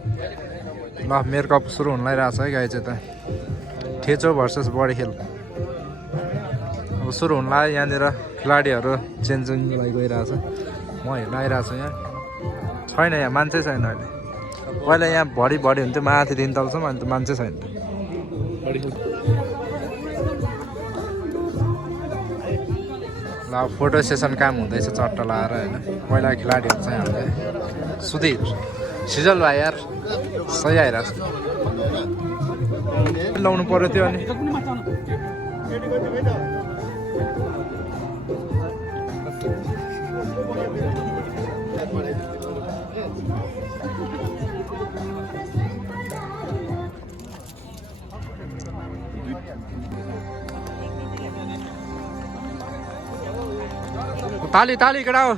ल मेरो कप सुरु हुन लागिरहेको छ है गाई चाहिँ त ठेचो भर्सेस बडी खेल अब सुरु हुन लाग्यो यहाँनिर खेलाडीहरू चेन्जिङलाई गइरहेछ म हेर्न आइरहेको छु यहाँ छैन यहाँ मान्छे छैन अहिले पहिला यहाँ भरि हुन्थ्यो माथि 3 तलसम्म अनि त मान्छे छैन ल फोटो सेसन काम हुँदैछ चट्ट लाएर होइन पहिला खेलाडीहरू चाहिँ हामीले सुधीर सिजल भाइ यार सही आइरहेछ लाउनु पर्यो त्यो अनि ताली ताली केटा हो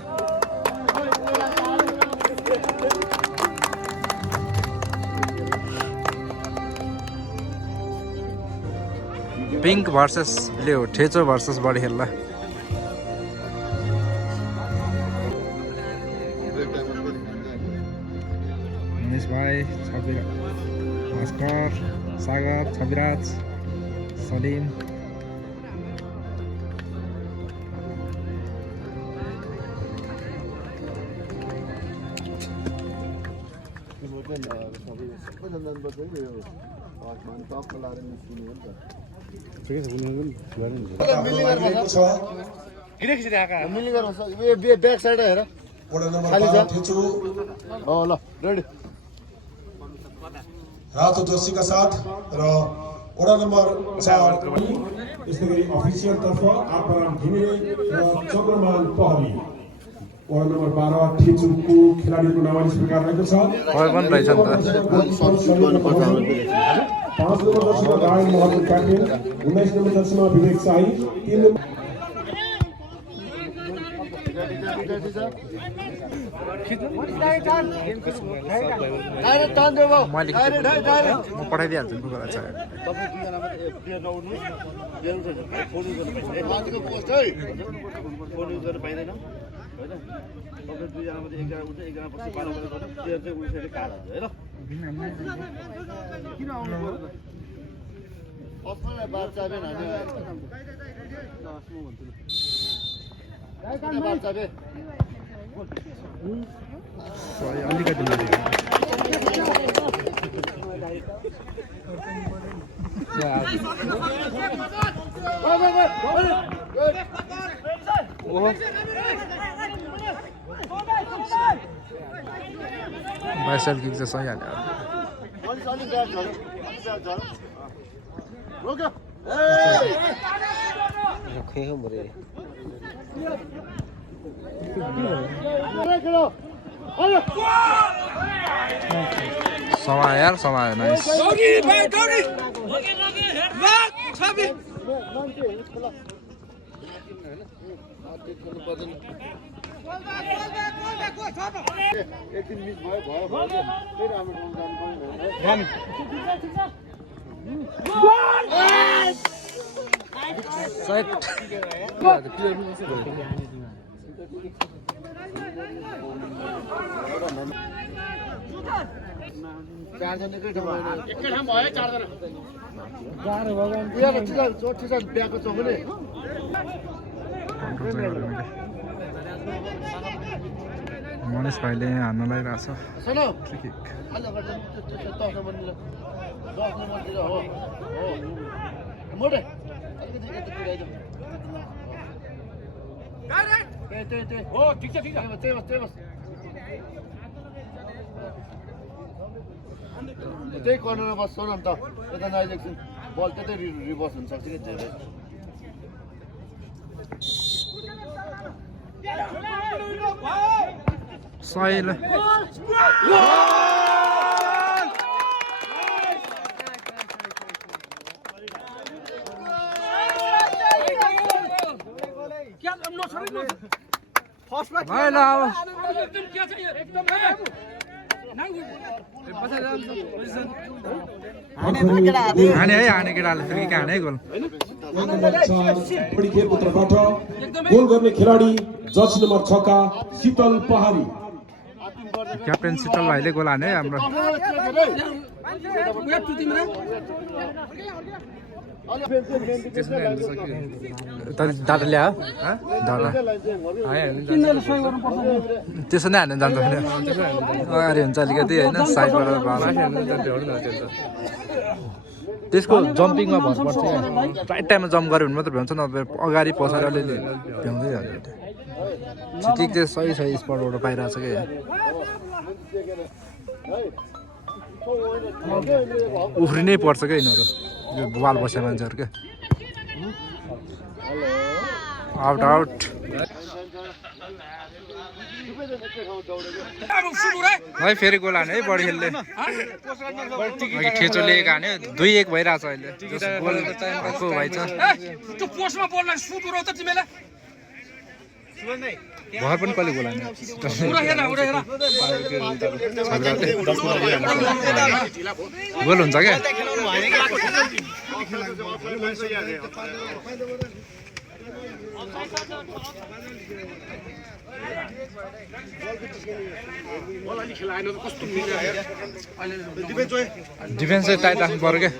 पिङ्क भर्सेस ब्लू ठेचो भर्सेस बडी खेल्ला निस भाइ भास्कर सागर छविराज सलिम ब्याक साइड हेर ल रेडी रातो दोषी का साथ र वडा नम्बर 4 यसै गरी अफिसियल तर्फ आत्माराम घिमिरे र चन्द्रमान पहली वडा नम्बर 12 ठेचुको खेलाडीको नाम स्वीकार रहेको छ खै पनि रहेछ नि त 5 नम्बर जर्सीमा रायन महमूद क्याप्टेन 19 नम्बर जर्सीमा विवेक शाही 3 नम्बर म पठाइदिइहाल्छु गुगल छ अलिकति बाइसल किक चाहिँ सही हाल्यो समायो यार समायो नाइस मनिष भाइले हान्न लागिरहेछ त्यही कर्नरमा बस्छ न त यता नआइलेक्सन बल त्यतै रिभर्स हुनसक्छ कि धेरै सही ल हाने है हाने केटाले फेरि के हाने गोल बडी खेलको तर्फबाट गोल गर्ने खेलाडी जर्सी नम्बर 6 का शीतल पहाडी क्याप्टेन शीतल भाइले गोल हाने हाम्रो दादा ल्या दादा त्यसो नै हान्नु जान्छ अगाडि हुन्छ अलिकति होइन साइडबाट त्यसको जम्पिङमा भर पर्छ राइट टाइममा जम्प गऱ्यो भने मात्रै भ्याउँछ नभए अगाडि पछाडि अलिअलि भ्याउँदै हाल्यो ठिक चाहिँ सही सही स्पटबाट पाइरहेको छ क्या उफ्रिनै पर्छ क्या यिनीहरू यो बाल बस्या मान्छेहरू क्या आउट आउट है फेरि गोल हाने है बढी खेल्ने अघि ठेचो लिएको हाने 2-1 भइरहेछ अहिले गोल भएको भाइ छ भर पनि कहिले गोल हाने गोल हुन्छ क्या डिफेन्स चाहिँ टाइट राख्नु पर्यो क्या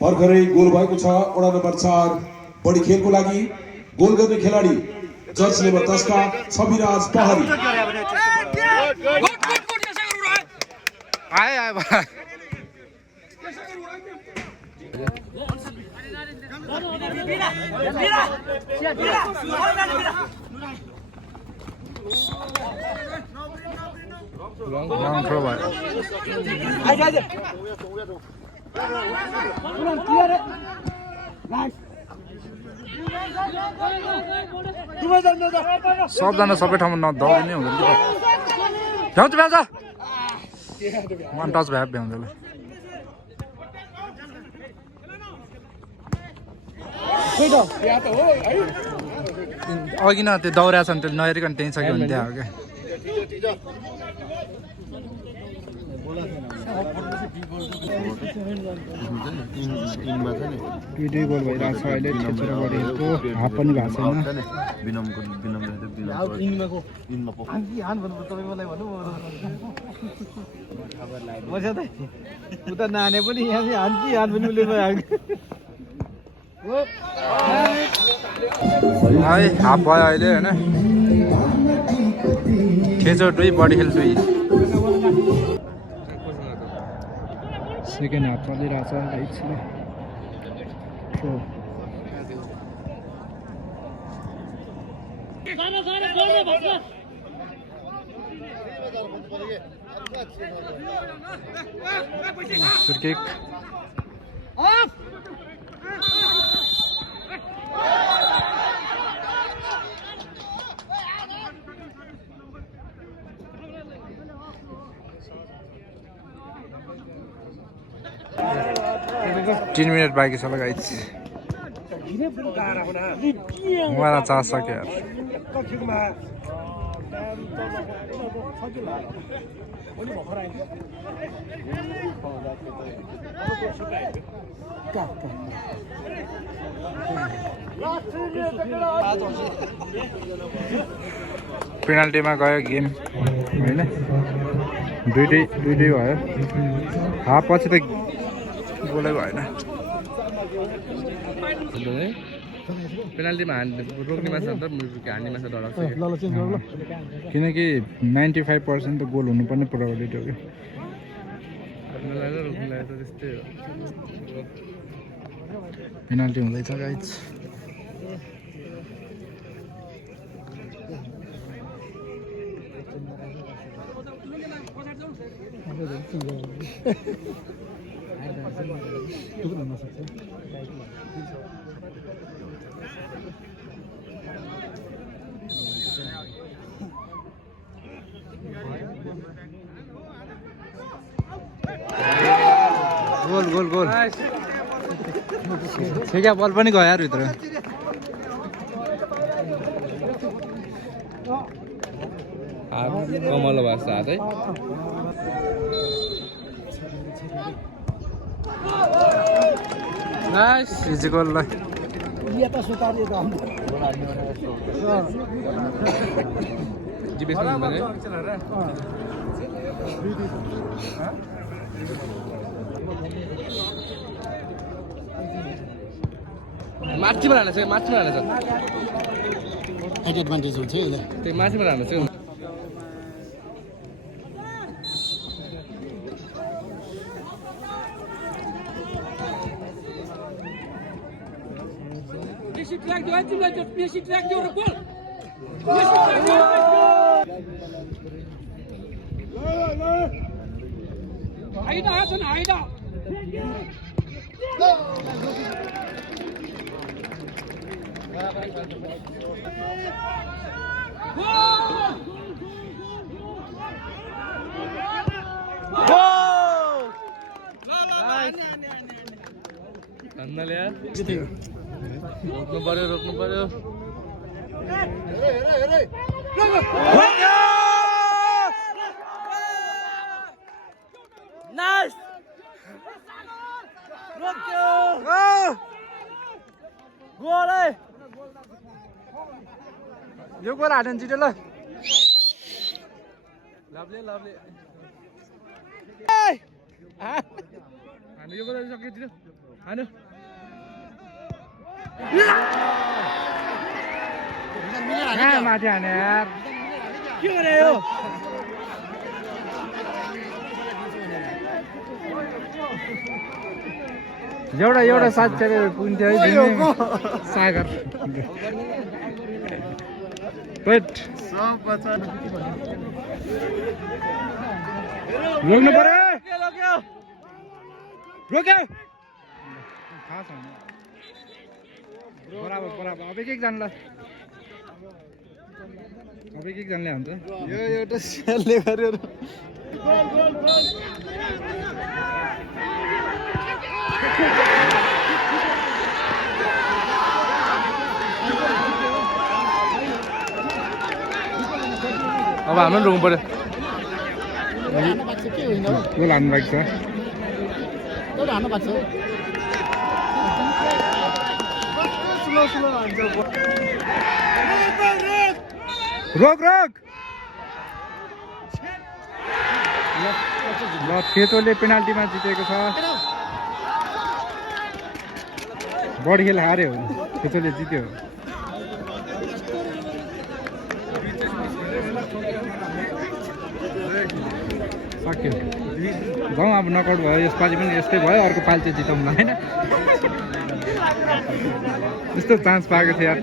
भर्खरै गोल भएको छ वडा नम्बर 4 बढी खेलको लागि गोल गर्ने खेलाडी जर्सी नम्बर 10 का छविराज पहाडी आए आए long throw भयो सबजना सबै ठाउँमा नदौडिने हुँदैन भ्याउँछ भ्याउँछ वान टच भए भ्याउँदैन अघि न त्यो दौड्या छ नि त्यो नहेरिकन त्यहीँ सक्यो भने त्यहाँ हो क्या दुई गोल भइरहेको छ अहिले बढीको हाफ पनि भएको छैन उता नाने पनि यहाँ हान्ची हान पनि उसले है हाफ भयो अहिले होइन खेचो 2 बढी खेल 2 सेकेन्ड हाफ चलिरहेछ एकछिन फ्री किक तीन मिनट बाँकी छ गाइस उहाँलाई चाह सक्यो यार पेनाल्टीमा गयो गेम होइन दुइटै भयो हाफ पछि त गोलै भएन पेनाल्टीमा रोक्ने माछा त हान्ने माछा डराउँछ किनकि 95% त गोल हुनुपर्ने प्रोबेबिलिटी हो क्या पेनाल्टी हुँदैछ गाइस गोल गोल गोल क्या बल पनि गयो यार भित्र कमल भएको हात है नाइस इजी गोल ल यता सुतार यता माथिबाट हाल्छ माथिबाट हाल्छ एडभान्टेज हुन्छ यसले त्यही माथिबाट हाल्छ Messi track de uitzien, Messi track door de bal. Hayda Hasan, hayda. अन्नले यार रोक्नु पर्यो नाइस रोक्यो गोल है यो गोल हाल्नु छिटो ल लभले हानु यो गोल सक्यो छिटो हानु माथि हाने यार के गरे यो एउटा साथी पुग्थ्यो है सागर पेट रोक्नु पर्यो रोक्यो थाहा छैन बराबर अब एक एकजनालाई अब एक एकजनाले हुन्छ यो एउटा सेलले गर्यो अब हाम्रो रोक्नु पर्यो गोल हान्नु भएको छ रोक ल खेतोले पेनाल्टीमा जितेको छ बढी खेल हार्यो खेतोले जित्यो सक्यो जाउँ अब नकआउट भयो यसपालि पनि यस्तै भयो अर्को पालि चाहिँ जिताउँ न होइन यस्तो चान्स पाएको थियो यार